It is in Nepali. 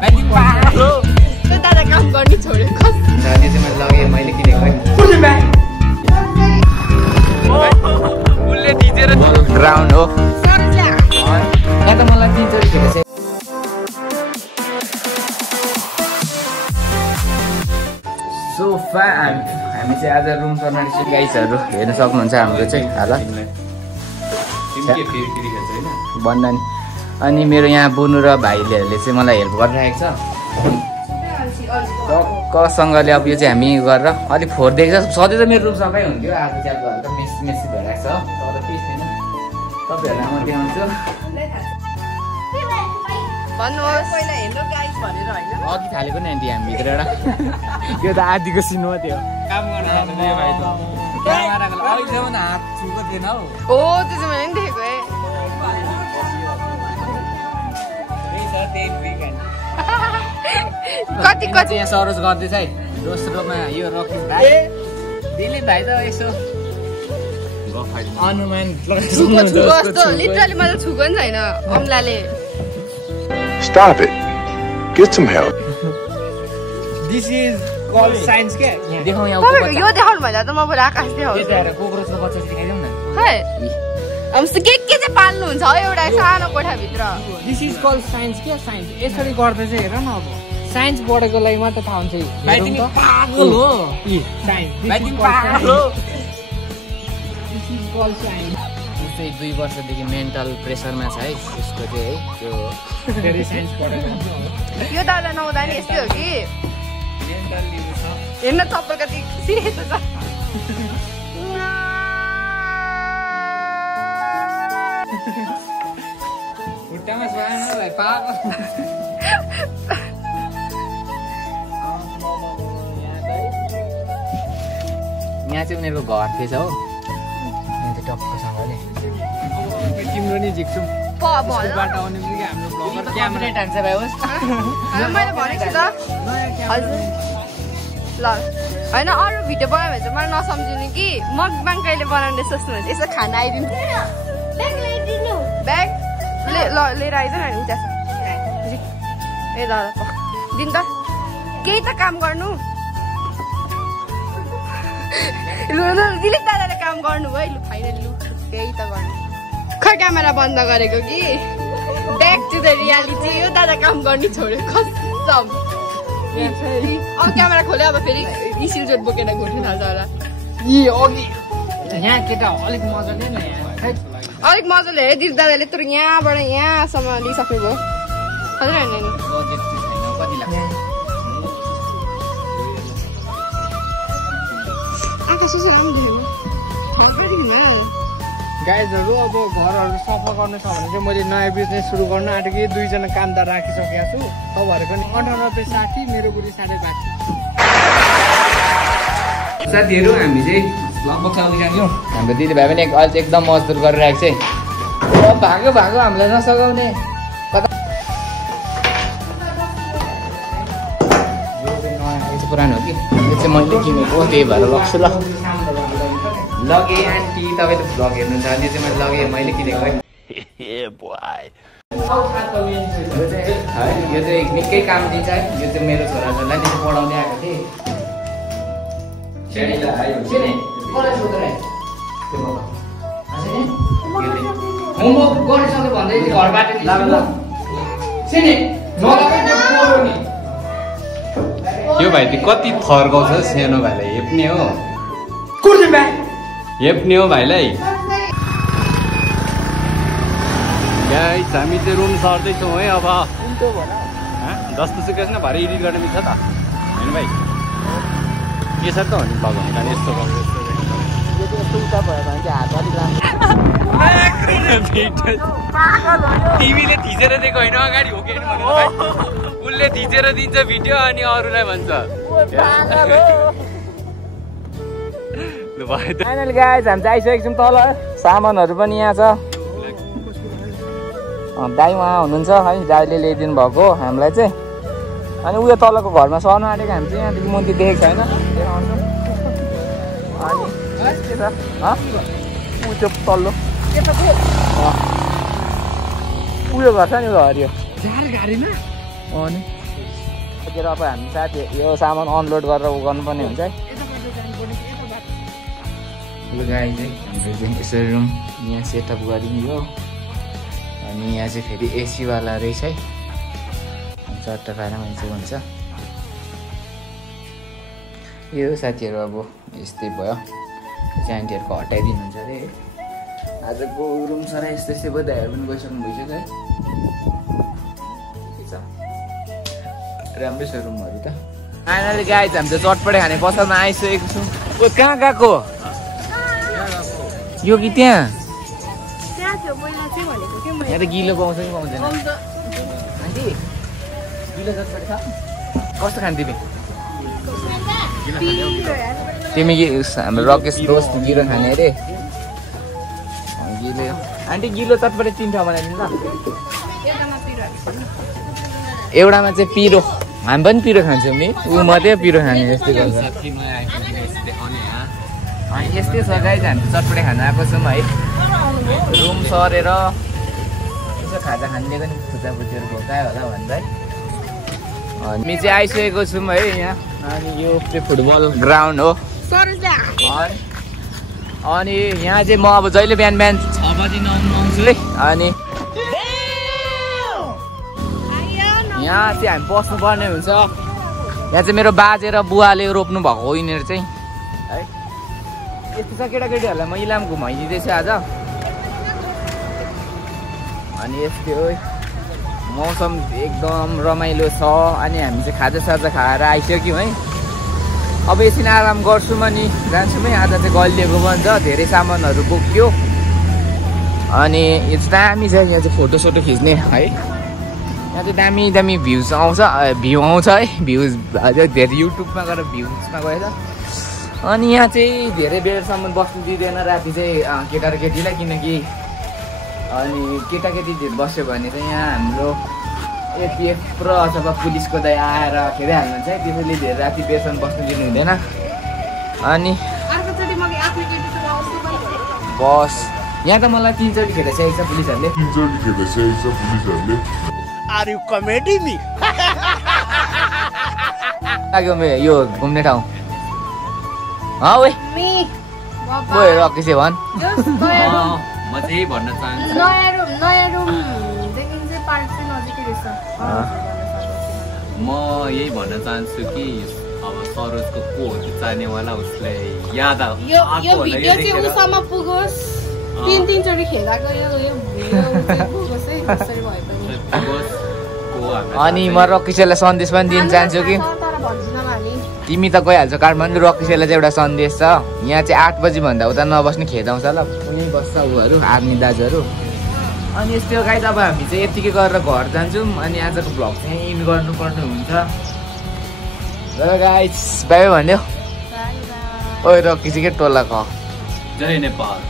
दादा काम गर्ने छोडेको मैले किनेको उसले थिचेर ग्राउन्ड हो यहाँ त मलाई 3 चोटि खेलेछ सोफा हामी चाहिँ आज रुम सर्ने गाइसहरू हेर्न सक्नुहुन्छ हाम्रो चाहिँ हालत भन्दा नि अनि मेरो यहाँ बुनु र भाइलेहरूले चाहिँ मलाई हेल्प गरिरहेको छ टक्कसँगले अब यो चाहिँ हामी गरेर अलिक फोहोर देख्छ सधैँ त मेरो रुम सफाइ हुन्थ्यो आज चाहिँ अब घरको मेसी भइरहेको छ तर केही छैन तपाईँहरूलाई म देखाउँछु अघि थालेको नि आन्टी हामी भित्र एउटा यो त आदिको सिन हो त्यो काम गर्न जाँदैन यो भाइ त अहिलेसम्म हात छुको थिएन हौ हो त्यो चाहिँ मैले नि देखेको कति कति यहाँ सरोज गर्दैछ है दोस्रोमा यो रकिस भाइ दिलीप भाइ त यसो अनुमान लिटरली मलाई छुको नि छैन अम्लाले Stop it. Get some help. This is called science के देखाउँ यहाँ यो देखाउनु भन्दा त म बरु आकाश देखाउँछु त्यही कोक्रोचको बच्चा देखाइदेऊ न खै हम के चाहिँ पाल्नु हुन्छ एउटा सानो कोठा भित्र This is called science के साइन्स यसरी गर्दै चाहिँ हेर न अब साइन्स पढेको लागि मात्र थाहा हुन्छ भाइ तिमी पागल हो साइन्स भाइ तिमी पागल हो This is called science 2 वर्षदेखि मेन्टल प्रेसरमा छ है उसको चाहिँ है त्यो धेरै साइन्स पढेको यो दादा नहुँदा नि यस्तै हो कि मेन्टली छ हेर्न चप्पल कति सिरियस छ खुट्टामा स्वाएन भाइ पागल यहाँ चाहिँ उनीहरूको घर थिएछ हो यहाँ चाहिँ टक्कसँगले तिम्रो नि झिक्छौँ स्कुलबाट आउने पनि हाम्रो ब्लगर क्यामेरा हान्छ भाइ होस् मैले भनेको छु त हजुर ल होइन अरू भिडियो बनायो भने चाहिँ मलाई नसम्झिनु कि मकबाङ कहिले बनाउने सोच्नुहुन्छ यसो खाना आइदिनु ब्याग लिएर आइदिनु नि त्यहाँ ए दादा दिन त केही त काम गर्नु दिलीप दादाले काम गर्नु भयो लु फाइनली लु केही त गर्नु खै क्यामेरा बन्द गरेको कि ब्याक टु द रियालिटी यो दादा काम गर्ने छोड्यो कसम अब क्यामेरा खोल्यो अब फेरि इसिल जोट बोकेर घुट्नु थाल्छ होला अघि यहाँ केटा अलिक मजाले न अलिक मजाले है दिलीप दादाले तर यहाँबाट यहाँसम्म लिइसक्नु भयो हजुर होइन गाइजहरू अब घरहरू सफा गर्नु छ भने चाहिँ मैले नयाँ बिजनेस सुरु गर्न आँटेको 2 जना कामदार राखिसकेको छु तपाईँहरूको नि 98 60 मेरो बुढी 60 साथीहरू हामी चाहिँ लगभग चलाउँदै जान्थ्यौँ हाम्रो दिदीभाइ पनि अहिले चाहिँ एकदम मजदुर गरिरहेको चाहिँ भागो भागो हामीलाई नसघाउने पुरानो हो कि यो चाहिँ मैले किनेको त्यही भएर लग्छु ल लगेँ आन्टी तपाईँले भ्लग हेर्नुहुन्छ यो चाहिँ मैले लगेँ मैले किनेको है यो चाहिँ निकै काम दिन्छ है यो चाहिँ मेरो छोराछोरीलाई चाहिँ पढाउने आएको थिएँ होमवर्क गरिसक्यो भन्दै घरबाट यो भाइ त कति थर्काउँछ सानो भाइलाई हेप्ने हो हेप्ने हो भाइलाई गाइस हामी चाहिँ रुम सर्दैछौँ है अब जस्तो सुकै न भरे एडिट गर्न मिल्छ त होइन भाइ के छ त हो नि लगाउनु यस्तो टिभीले थिचेर दिएको होइन अगाडि हो कि उसले थिचेर दिन्छ भिडियो अनि अरूलाई भन्छ फाइनल गाइज हामी चाहिँ आइसकेको छौँ तल सामानहरू पनि यहाँ छ दाइ उहाँ हुनुहुन्छ है दाइले ल्याइदिनु भएको हामीलाई चाहिँ अनि उयो तलको घरमा सर्नु आँटेको हामी चाहिँ यहाँदेखि मन्दिर देखेको छैन अनि के छ त्यो तल्लो उयो गर्छ नि उयो हरियो गाडीमा अनि अब हामी साथी यो सामान अनलोड गरेर उ गर्नुपर्ने हुन्छ है। यो गाई चाहिँ हाम्रो चाहिँ यसरी रुम यहाँ सेटअप गरिदियो अनि यहाँ चाहिँ फेरि एसीवाला रहेछ है। चट्टा पाएर मान्छे हुन्छ यो साथीहरू। अब यस्तै भयो चाहिँ आन्टीहरूको हटाइदिनुहुन्छ अरे आजको रुम सारा यस्तै यस्तै भयो। दाइहरू पनि गइसक्नु भइसक्यो है। राम्रै छ रुमहरू त। फाइनली गाइज हामी त चटपटे खाने पसलमा आइसकेको छौँ। ओ कहाँ गएको यो कि त्यहाँ यहाँ त गिलो पाउँछ कि पाउँदैन आन्टी? गिलो चटपटे छ कस्तो खाने तिमी? तिमी हाम्रो रकेश दोस्त गिलो खाने अरे गिलो। आन्टी गिलो चटपटे 3 ठाउँ बनाइदिनु ल। एउटामा चाहिँ पिरो हामी पनि पिरो खान्छौँ नि ऊ मात्रै पिरो खाने जस्तै गर्छ। अनि यस्तै छ गाइज हामी चटपटे खान आएको छौँ है। रुम सरेर यसो खाजा खाने पनि खुट्टापुटीहरू भोकायो होला भन्दा है। हामी चाहिँ आइसकेको छौँ है यहाँ। अनि यो चाहिँ फुटबल ग्राउन्ड हो। अनि यहाँ चाहिँ म अब जहिले बिहान 6 बजी आउँछु है। अनि यहाँ चाहिँ हामी बस्नुपर्ने हुन्छ। यहाँ चाहिँ मेरो बाजे र बुवाले रोप्नु भएको हो यिनीहरू चाहिँ है। यस्तो छ केटाकेटीहरूलाई म इलाम घुमाइदिँदैछु आज। अनि यस्तै हो मौसम एकदम रमाइलो छ। अनि हामी चाहिँ खाजासाजा खाएर आइसक्यौँ है। अब एकछिन आराम गर्छौँ अनि जान्छौँ है। आज चाहिँ गलिएको पनि छ धेरै सामानहरू बोक्यो। अनि यो चाहिँ दामी छ यहाँ चाहिँ फोटोसोटो खिच्ने है। यहाँ चाहिँ दामी दामी भ्युज आउँछ है। भ्युज धेरै युट्युबमा गएर भ्युजमा गएर। अनि यहाँ चाहिँ धेरै बेरसम्म बस्नु दिँदैन राति चाहिँ केटा र केटीलाई। किनकि अनि केटाकेटी बस्यो भने चाहिँ यहाँ हाम्रो एटिएफ र अथवा पुलिसको दाइ आएर खेलिहाल्नुहुन्छ है। त्यसैले धेरै राति बेरसम्म बस्नु दिनु हुँदैन। अनि बस यहाँ त मलाई 3 चोटि खेलिसकेको छ पुलिसहरूले। Are you comedy me? लाग्यो यो घुम्ने ठाउँ ओए रकेश भन्। म चाहिँ भन्न चाहन्छु म यही भन्न चाहन्छु कि अब सरोजको को हो त्यो जानेवाला उसलाई याद यो भिडियो चाहिँ उसँग पुगोस्। 3 चोटि खेलाको यो पुगोस् है कसरी भए पनि। अनि म रकेशलाई सन्देश पनि दिन चाहन्छु कि तिमी त गइहाल्छौ काठमाडौँ। रकेशलाई चाहिँ एउटा सन्देश छ। यहाँ चाहिँ 8 बजी भन्दा उता नबस्ने खेदाउँछ ल। कुनै बस्छ उहरू आर्मी दाजुहरू। अनि यस्तै हो गाइज। अब हामी चाहिँ यतिकै गरेर घर जान्छौँ। अनि आजको भ्लग चाहिँ इन गर्नुपर्ने हुन्छ। ल गाइज बाई भन्यो। ओइ रकेश के टोला ख जय नेपाल।